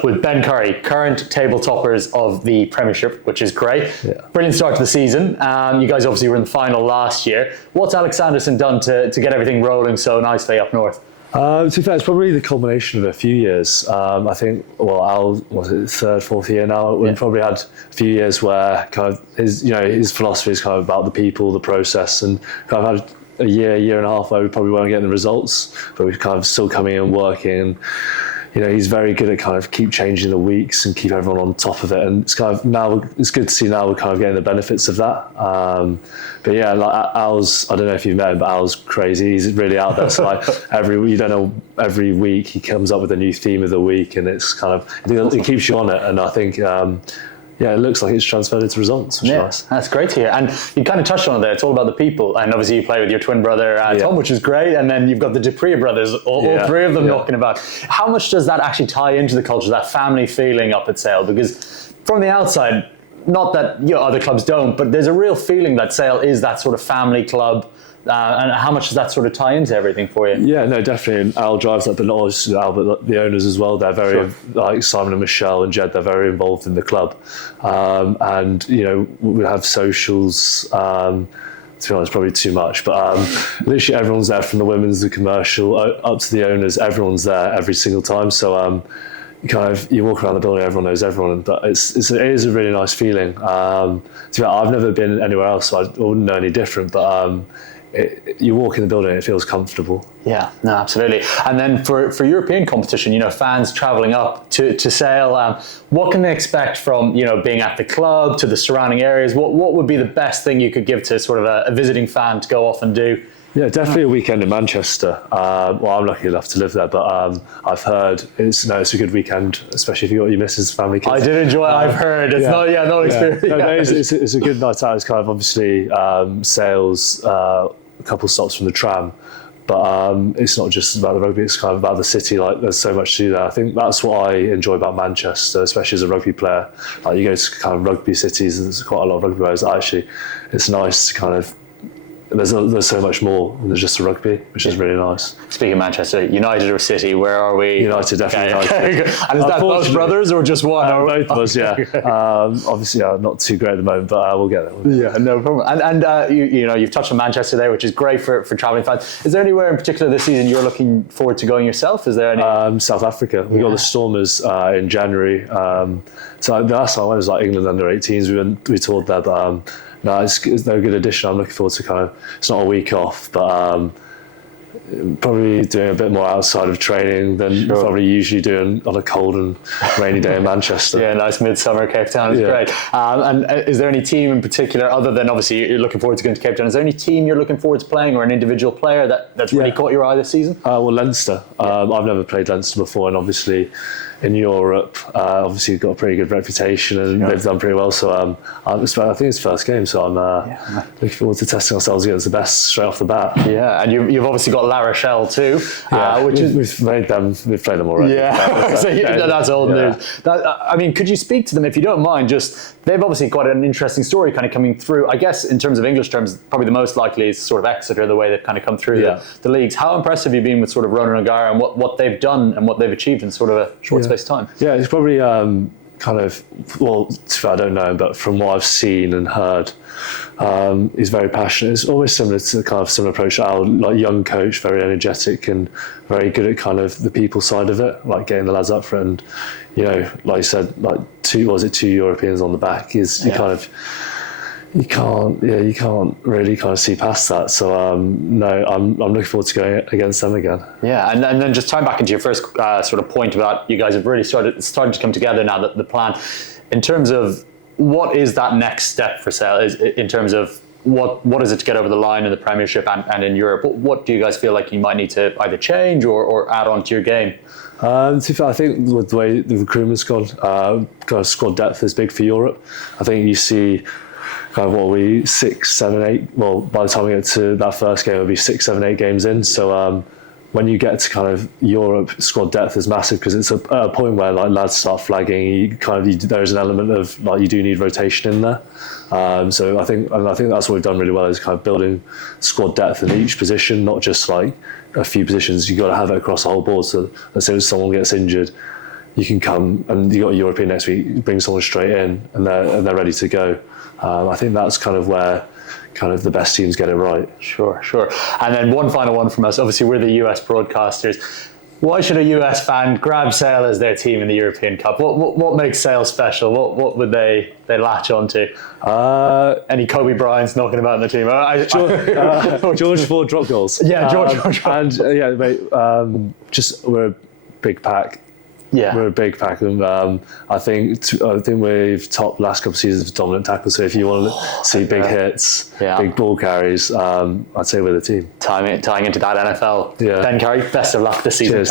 So with Ben Curry, current table toppers of the Premiership, which is great. Yeah. Brilliant start to the season. You guys obviously were in the final last year. What's Alex Sanderson done to get everything rolling so nicely up north? To be fair, it's probably the culmination of a few years. I think, Al, was it third, fourth year now? We've probably had a few years where kind of his philosophy is kind of about the people, the process, and kind of had a year and a half where we probably weren't getting the results, but we're kind of still coming in and working. And, he's very good at kind of keep changing the weeks and keep everyone on top of it. And it's kind of now, it's good to see now we're kind of getting the benefits of that. But yeah, like Al's, I don't know if you've met him, but Al's crazy. He's really out there. So like every week he comes up with a new theme of the week, and it's kind of, it keeps you on it. And I think, it looks like it's transferred into results, which is nice. That's great to hear. And you kind of touched on it there. It's all about the people. And obviously you play with your twin brother, Tom, which is great. And then you've got the Dupree brothers, all three of them knocking about. How much does that actually tie into the culture, that family feeling up at Sale? Because from the outside, not that other clubs don't, but there's a real feeling that Sale is that sort of family club. And how much does that sort of tie into everything for you? Yeah, no, definitely. And Al drives that, but not just Al, but the owners as well. They're very, like Simon and Michelle and Jed, they're very involved in the club. And, we have socials, to be honest, probably too much, but literally everyone's there, from the women's, the commercial, up to the owners. Everyone's there every single time. So you walk around the building, everyone knows everyone, but it is a really nice feeling. I've never been anywhere else, so I wouldn't know any different, but you walk in the building, it feels comfortable. Yeah, no, absolutely. And then for European competition, fans travelling up to Sale, what can they expect from, being at the club to the surrounding areas? What would be the best thing you could give to sort of a visiting fan to go off and do? Yeah, definitely a weekend in Manchester. I'm lucky enough to live there, but I've heard it's a good weekend, especially if you got your missus, family, kids. I did enjoy it. I've heard it's not experience. No, it's a good night out. It's kind of obviously Sales, a couple stops from the tram, but it's not just about the rugby. It's kind of about the city. Like there's so much to do there. I think that's what I enjoy about Manchester, especially as a rugby player. Like you go to kind of rugby cities, and there's quite a lot of rugby players. Actually, it's nice to kind of. There's so much more than just the rugby, which is really nice. Speaking of Manchester, United or City, where are we? United, definitely United. And is that both brothers or just one? Both of us, yeah. Obviously, not too great at the moment, but we'll get there. Yeah, no problem. And you've touched on Manchester there, which is great for travelling fans. Is there anywhere in particular this season you're looking forward to going yourself? Is there any? South Africa. We got the Stormers in January. So the last time I went was like England under 18s. We toured there, but. No, it's a good addition. I'm looking forward to kind of, it's not a week off, but probably doing a bit more outside of training than probably usually doing on a cold and rainy day in Manchester. Yeah, nice midsummer Cape Town is great. And is there any team in particular, other than obviously you're looking forward to going to Cape Town, is there any team you're looking forward to playing, or an individual player that's really caught your eye this season? Leinster. I've never played Leinster before, and obviously in Europe, obviously got a pretty good reputation, and they've done pretty well. So I think it's first game, so I'm looking forward to testing ourselves against the best straight off the bat. Yeah, and you've obviously got La Rochelle too, we've played them already. Yeah, so that's old news. Could you speak to them, if you don't mind? Just they've obviously got an interesting story kind of coming through. I guess in terms of English terms, probably the most likely is sort of Exeter, the way they've kind of come through the leagues. How impressive have you been with sort of Ronan O'Gara and what they've done and what they've achieved in sort of a short space of time? Yeah, it's probably kind of, I don't know, but from what I've seen and heard, he's very passionate. It's always similar to the kind of similar approach to our young coach, very energetic and very good at kind of the people side of it, like getting the lads up for it. And, like you said, like two Europeans on the back is you can't really kind of see past that. So I'm looking forward to going against them again. Yeah, and then just tying back into your first sort of point about you guys have really started to come together now, that the plan in terms of what is that next step for Sale is in terms of what is it to get over the line in the Premiership and in Europe? What do you guys feel like you might need to either change or add on to your game? To be fair, I think with the way the recruitment's gone, kind of squad depth is big for Europe. I think you see kind of 6, 7, 8. Well, by the time we get to that first game, it'll be 6, 7, 8 games in. So when you get to kind of Europe, squad depth is massive, because it's a point where like lads start flagging. There's an element of like you do need rotation in there. So I think that's what we've done really well, is kind of building squad depth in each position, not just like a few positions. You've got to have it across the whole board. So let's say if someone gets injured, you can come and you got a European next week, you bring someone straight in and they're ready to go. I think that's kind of where kind of the best teams get it right. Sure. And then one final one from us. Obviously, we're the US broadcasters. Why should a US fan grab Sale as their team in the European Cup? What makes Sale special? What would they latch onto? Any Kobe Bryant's knocking about in the team? George Ford drop goals. Yeah, George. And mate, just we're a big pack. Yeah, we're a big pack, and I think we've topped last couple of seasons for dominant tackles. So if you want to see big hits, big ball carries, I'd say we're the team. Tying into that NFL. Yeah. Ben Carey, best of luck this season. Cheers,